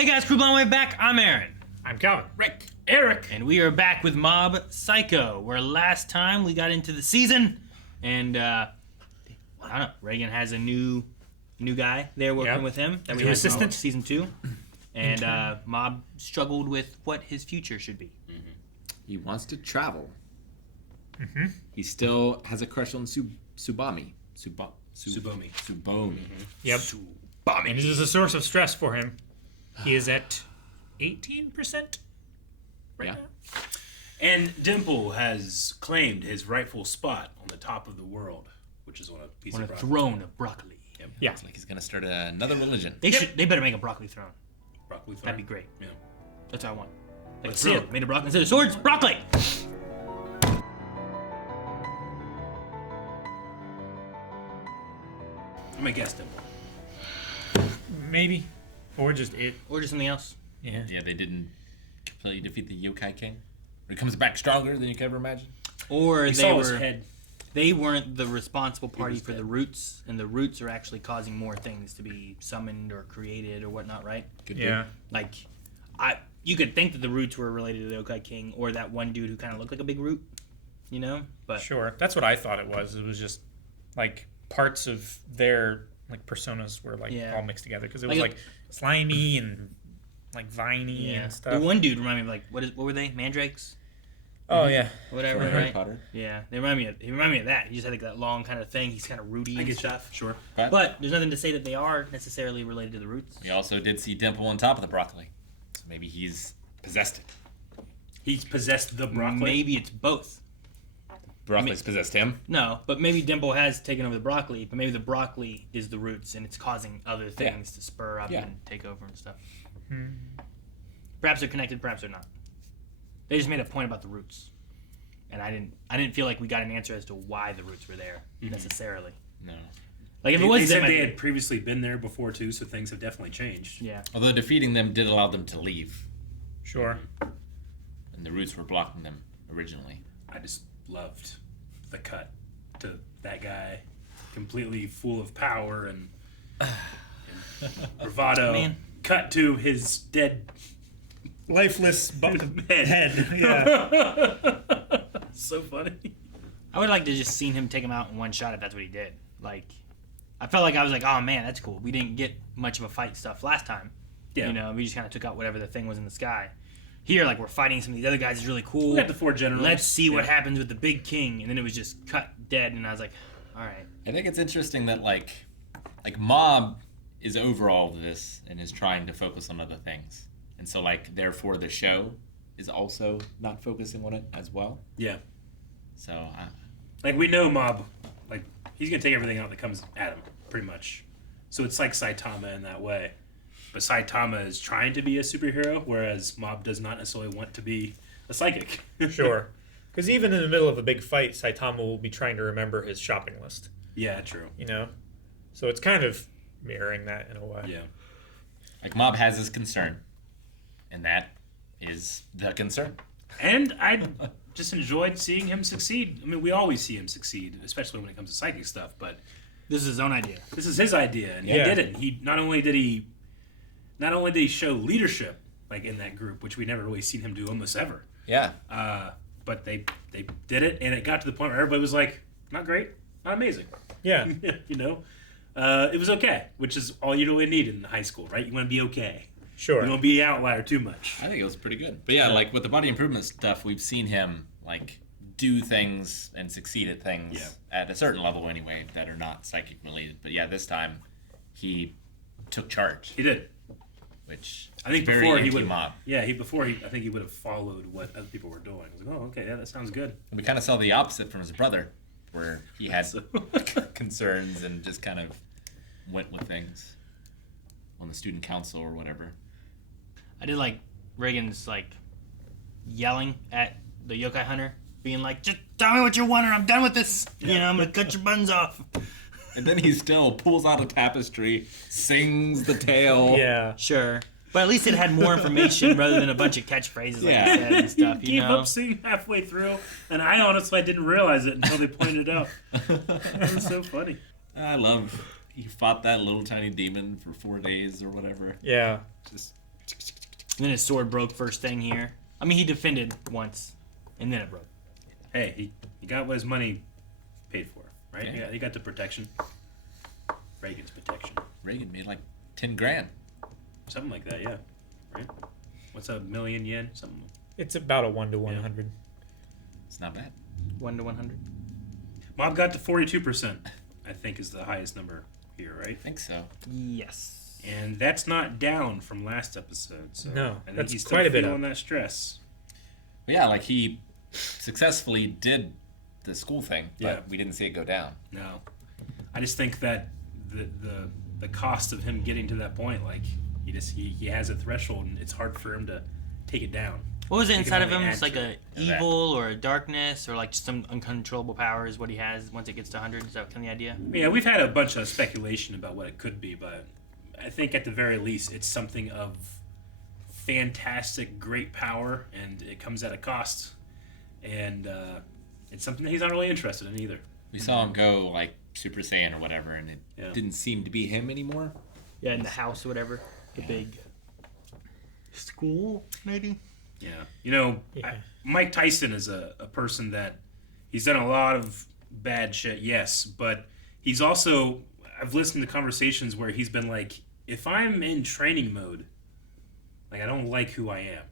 Hey guys, Crew Blown Way back. I'm Aaron. I'm Calvin. Rick. Eric. And we are back with Mob Psycho, where last time we got into the season, and I don't know, Reagan has a new guy there working with him that we had assistant season 2, and Mob struggled with what his future should be. Mm-hmm. He wants to travel. Mm-hmm. He still has a crush on Subomi. Subomi. Mm-hmm. Yep. Subomi. And it is a source of stress for him. He is at 18% right now. And Dimple has claimed his rightful spot on the top of the world, which is on a piece On of a broccoli. throne of broccoli. Yep. Yeah. It's like he's gonna start another religion. They better make a broccoli throne. Broccoli throne. That'd be great. Yeah. That's what I want. Like Let's a throne see it. made of broccoli instead of swords. Broccoli. I'm gonna guess Dimple. Maybe. Or just it. Or just something else. Yeah. Yeah, they didn't completely defeat the Yokai King. Or he comes back stronger than you could ever imagine. Or He they saw his were. head. They weren't the responsible party was for the dead. roots, and the roots are actually causing more things to be summoned or created or whatnot, right? Could Yeah. Like, you could think that the roots were related to the Yokai King or that one dude who kind of looked like a big root, you know? But Sure. That's what I thought it was. It was just like parts of their like personas were like Yeah. all mixed together because it was Like like slimy and like viney yeah, and stuff. the one dude reminded me of what were they? Mandrakes, Oh yeah. whatever, From Harry right? Potter. Yeah, he reminded me of that. He just had like that long kind of thing. He's kind of rooty I and get stuff. you. Sure. But there's nothing to say that they are necessarily related to the roots. We also did see Dimple on top of the broccoli. So maybe he's possessed it. He's possessed the broccoli. Maybe it's both. Broccoli's possessed him. No, but maybe Dimple has taken over the broccoli, but maybe the broccoli is the roots and it's causing other things to spur up Yeah. and take over and stuff. Perhaps they're connected, perhaps they're not. They just made a point about the roots. And I didn't feel like we got an answer as to why the roots were there necessarily. No. Like if They, it was they said them, they had previously been there before too, so things have definitely changed. yeah. Although defeating them did allow them to leave. Sure. And the roots were blocking them originally. I just loved the cut to that guy, completely full of power and bravado. Man. Cut to his dead Lifeless bunk of head. Yeah. So funny. I would like to just seen him take him out in one shot if that's what he did. Like, I felt like I was like, oh man, that's cool. We didn't get much of a fight stuff last time. Yeah. You know, we just kind of took out whatever the thing was in the sky. Here, like, we're fighting some of these other guys. It's really cool. We got the 4 generals. Let's see what Yeah. happens with the big king. And then it was just cut dead. And I was like, all right. I think it's interesting that like Mob is over all of this and is trying to focus on other things. And so like therefore the show is also not focusing on it as well. Yeah. So Like, we know Mob, like, he's going to take everything out that comes at him, pretty much. So it's like Saitama in that way. But Saitama is trying to be a superhero, whereas Mob does not necessarily want to be a psychic. Sure. Because even in the middle of a big fight, Saitama will be trying to remember his shopping list. Yeah, true. You know? So it's kind of mirroring that in a way. Yeah. like Mob has his concern. And that is the concern. And I just enjoyed seeing him succeed. I mean, we always see him succeed, especially when it comes to psychic stuff, but This is his own idea. this is his idea, and he Yeah. did it. He not only did he show leadership, like, in that group, which we never really seen him do almost ever. Yeah. But they did it, and it got to the point where everybody was like, not great, not amazing. Yeah. You know? It was okay, which is all you really need in high school, right? You want to be okay. Sure. You don't want to be an outlier too much. I think it was pretty good. But yeah, like with the body improvement stuff, we've seen him like do things and succeed at things at a certain level anyway that are not psychic related. But yeah, this time he took charge, He did. which I think is very before he would. anti-Mob. Yeah, I think he would have followed what other people were doing. I was like, oh, okay, yeah, that sounds good. And we kind of saw the opposite from his brother, where he had So- concerns and just kind of went with things on the student council or whatever. I did like Reagan's, like, yelling at the Yokai Hunter, being like, just tell me what you want or I'm done with this. You know, I'm going to cut your buns off. And then he still pulls out a tapestry, sings the tale. Yeah. Sure. But at least it had more information rather than a bunch of catchphrases like Yeah. I said and stuff, He you gave know? up singing halfway through, and I honestly didn't realize it until they pointed it out. That was so funny. I love he fought that little tiny demon for 4 days or whatever. Yeah. Just And then his sword broke first thing here. I mean, he defended once, and then it broke. Hey, he got what his money paid for, right? Yeah. He got the protection. Reagan's protection. Reagan made like 10 grand. Something like that, yeah. Right? What's a million yen? Something. It's about a 1 to 100. It's not bad. 1 to 100. Mob got to 42%, I think is the highest number here, right? I think so. Yes. And that's not down from last episode. So No, I think that's he's still quite a bit feeling up. that stress. But yeah, like he successfully did the school thing, but Yeah. we didn't see it go down. No. I just think that the cost of him getting to that point, like he has a threshold and it's hard for him to take it down. What was it He can inside of only him? add It's like to a it. evil or a darkness or like just some uncontrollable power is what he has once it gets to 100. Is that kind of the idea? Yeah, we've had a bunch of speculation about what it could be, but I think at the very least it's something of fantastic, great power, and it comes at a cost. And it's something that he's not really interested in either. We saw him go like Super Saiyan or whatever, and it Yeah. didn't seem to be him anymore. Yeah, in the house or whatever. The big school, maybe? Yeah. You know, Yeah. Mike Tyson is a person that he's done a lot of bad shit, yes, but he's also, I've listened to conversations where he's been like, if I'm in training mode, like I don't like who I am,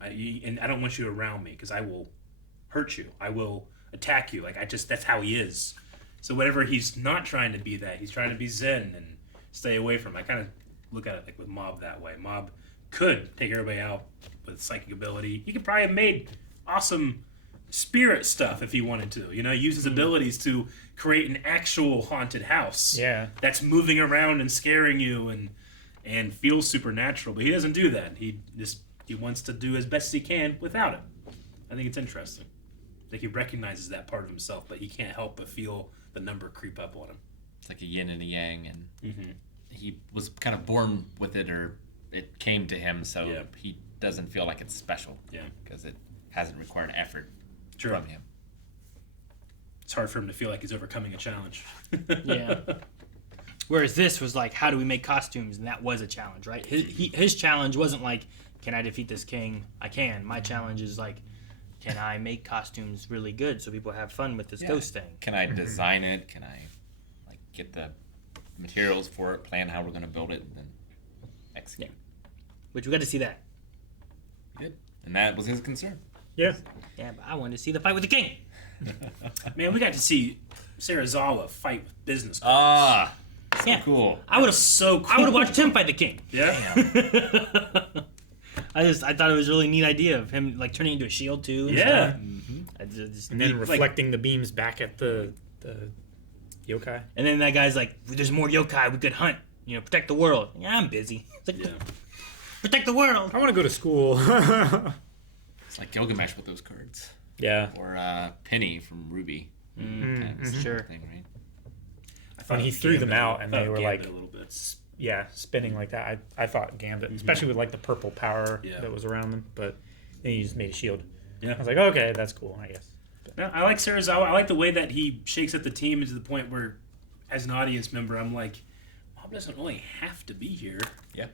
and I don't want you around me because I will hurt you. I will attack you. Like that's how he is. So whatever he's not trying to be that, he's trying to be zen and stay away from. I kind of look at it like with Mob that way. Mob could take everybody out with psychic ability. He could probably have made awesome spirit stuff if he wanted to. You know, use his abilities to create an actual haunted house. Yeah. That's moving around and scaring you and feels supernatural. But he doesn't do that. He wants to do as best he can without it. I think it's interesting. Like he recognizes that part of himself, but he can't help but feel the number creep up on him. It's like a yin and a yang, and he was kind of born with it, or it came to him, so Yeah. he doesn't feel like it's special. Yeah. Because it hasn't required effort True. from him. It's hard for him to feel like he's overcoming a challenge. Yeah. Whereas this was like, how do we make costumes? And that was a challenge, right? His challenge wasn't like, can I defeat this king? I can. My challenge is like, can I make costumes really good so people have fun with this Yeah. ghost thing? Can I design it? Can I like get the materials for it, plan how we're going to build it, and then execute? Which we got to see that. Good. And that was his concern. Yeah. Yeah, but I wanted to see the fight with the king. Man, we got to see Serizawa fight with business cards. Ah, so Yeah. cool. I would have So cool. I would have watched him fight the king. Yeah. I thought it was a really neat idea of him like turning into a shield too. And Yeah. stuff. I just And then neat. reflecting the beams back at the yokai. And then that guy's like, "There's more yokai we could hunt. You know, protect the world." Yeah, I'm busy. It's like, Yeah. protect the world. I want to go to school. It's like Gilgamesh with those cards. Yeah. Or Penny from Ruby. Kind of Sure. thing, right? I thought When he threw them out and I they thought were Gambit like- a little bit. Yeah, spinning like that. I thought Gambit, especially with like the purple power Yeah. that was around them. But then he just made a shield. Yeah. I was like, okay, that's cool, I guess. No, I like Serizawa. I like the way that he shakes up the team to the point where, as an audience member, I'm like, Mob doesn't really have to be here. Yeah.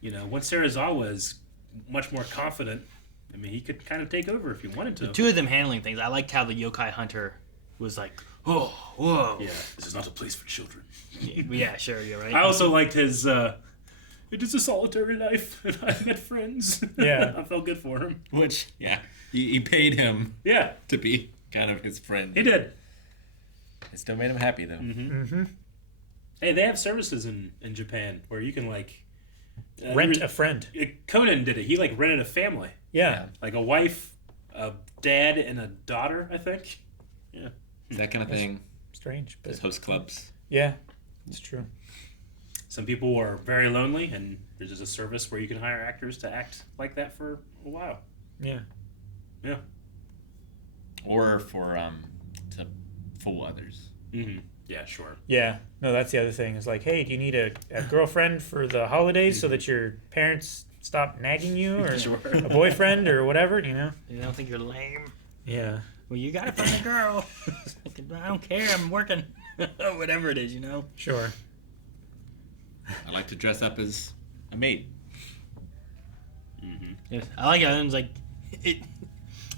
You know, once Serizawa is much more confident, I mean, he could kind of take over if he wanted to. The two of them handling things. I liked how the Yokai Hunter was like, "Oh, whoa." Yeah, this is not a place for children. Yeah, sure, you're right. I also liked his, it is a solitary life, and I've met friends. Yeah. I felt good for him. Which, yeah, he paid him Yeah, to be kind of his friend. he did. It still made him happy, though. Mm-hmm. Hey, they have services in Japan where you can, like... Rent a friend. Conan did it. He, like, rented a family. Yeah. Like a wife, a dad, and a daughter, I think. Yeah. That kind of thing. Strange, but Those host clubs. yeah, it's true. Some people are very lonely, and there's just a service where you can hire actors to act like that for a while. Yeah. Yeah. Or for to fool others. Mm-hmm. Yeah, sure. Yeah. No, that's the other thing. Is like, hey, do you need a girlfriend for the holidays so that your parents stop nagging you, or Sure. a boyfriend or whatever? You know. You don't think you're lame? Yeah. Well, you gotta find a girl. I don't care. I'm working. Whatever it is, you know. Sure. I like to dress up as a maid. I like how everyone's like,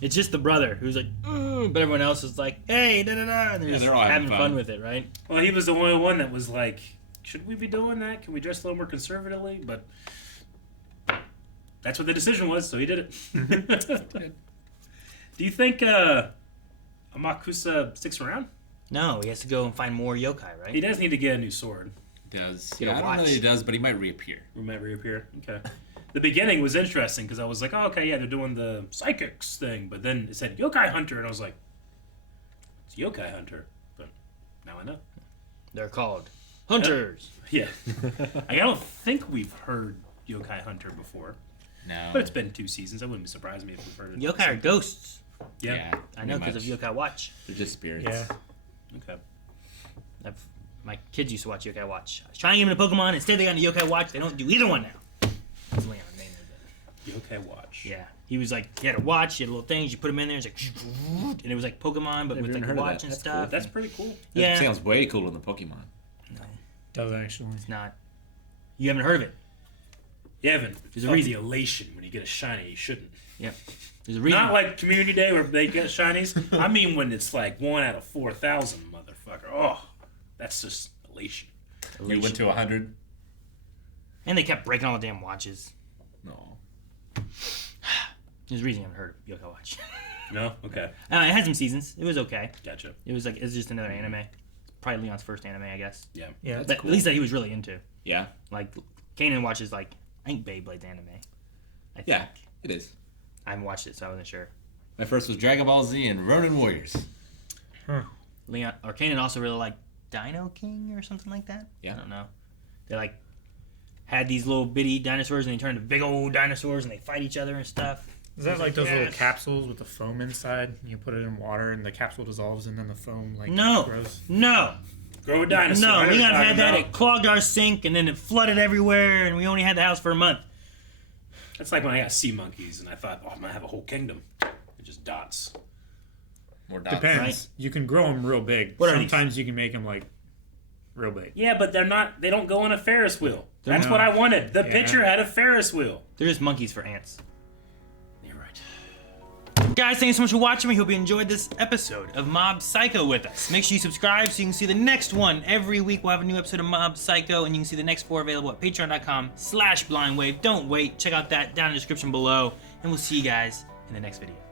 it's just the brother who's like, but everyone else is like, hey, da da da. And they're all having fun with it, right? Well, he was the only one that was like, should we be doing that? Can we dress a little more conservatively? But that's what the decision was, so he did it. Do you think Amakusa sticks around? No, he has to go and find more yokai, right? He does need to get a new sword. Does. Get a Yeah, I don't know watch. that he does, but he might reappear. We might reappear. Okay. The beginning was interesting because I was like, oh, okay, yeah, they're doing the psychics thing. But then it said Yokai Hunter, and I was like, it's Yokai Hunter. But now I know. They're called hunters. Yeah. I don't think we've heard Yokai Hunter before. No. But it's been 2 seasons. That wouldn't surprise me if we've heard it. Yokai are ghosts. Yeah. I know pretty because of much. Yokai Watch. They're just spirits. Yeah. Okay. My kids used to watch Yokai Watch. I was trying to give them a Pokemon. Instead, they got into Yokai Watch. They don't do either one now. That's the only name of it. Yokai Watch. Yeah. He was like, he had a watch. He had little things. You put them in there. It's like, and it was like Pokemon, but Never with like even a heard of watch that. and That's stuff. That's pretty cool. That Yeah. sounds way cooler than Pokemon. Does actually. It's not. You haven't heard of it. You haven't. There's a felt reason. the elation when you get a shiny. You shouldn't. Yep. There's a reason. Not like Community Day where they get shinies. I mean when it's like 1 out of 4,000, motherfucker. Oh, that's just elation. You went to 100? And they kept breaking all the damn watches. No. There's a reason you haven't heard of Yokai Watch. No? Okay. It had some seasons. It was okay. Gotcha. It was like, it's just another anime. Probably Leon's first anime, I guess. Yeah. Yeah. But at least that he was really into. Yeah. Like, Kanan watches, like, I think Beyblade's anime. I think. Yeah, it is. I haven't watched it, so I wasn't sure. My first was Dragon Ball Z and Ronin Warriors. Leon, or Kanan also really liked Dino King or something like that. Yeah. I don't know. They, like, had these little bitty dinosaurs, and they turned into big old dinosaurs, and they fight each other and stuff. Is that like those little Yes. capsules with the foam inside? You put it in water and the capsule dissolves and then the foam like No. grows? No. Grow a dinosaur. No, I know what Leon you're had that. talking It clogged our sink, and then it flooded everywhere, and we only had the house for a month. That's like when I got sea monkeys and I thought, oh, I'm going to have a whole kingdom. They're just dots. More dots. Depends. Right. You can grow them real big. What are these? Sometimes you can make them like real big. Yeah, but they don't go on a Ferris wheel. That's not. what I wanted. The Yeah. picture had a Ferris wheel. They're just monkeys for ants. You're right. Guys, thanks so much for watching. We hope you enjoyed this episode of Mob Psycho with us. Make sure you subscribe so you can see the next one. Every week we'll have a new episode of Mob Psycho, and you can see the next 4 available at patreon.com/blindwave. Don't wait. Check out that down in the description below, and we'll see you guys in the next video.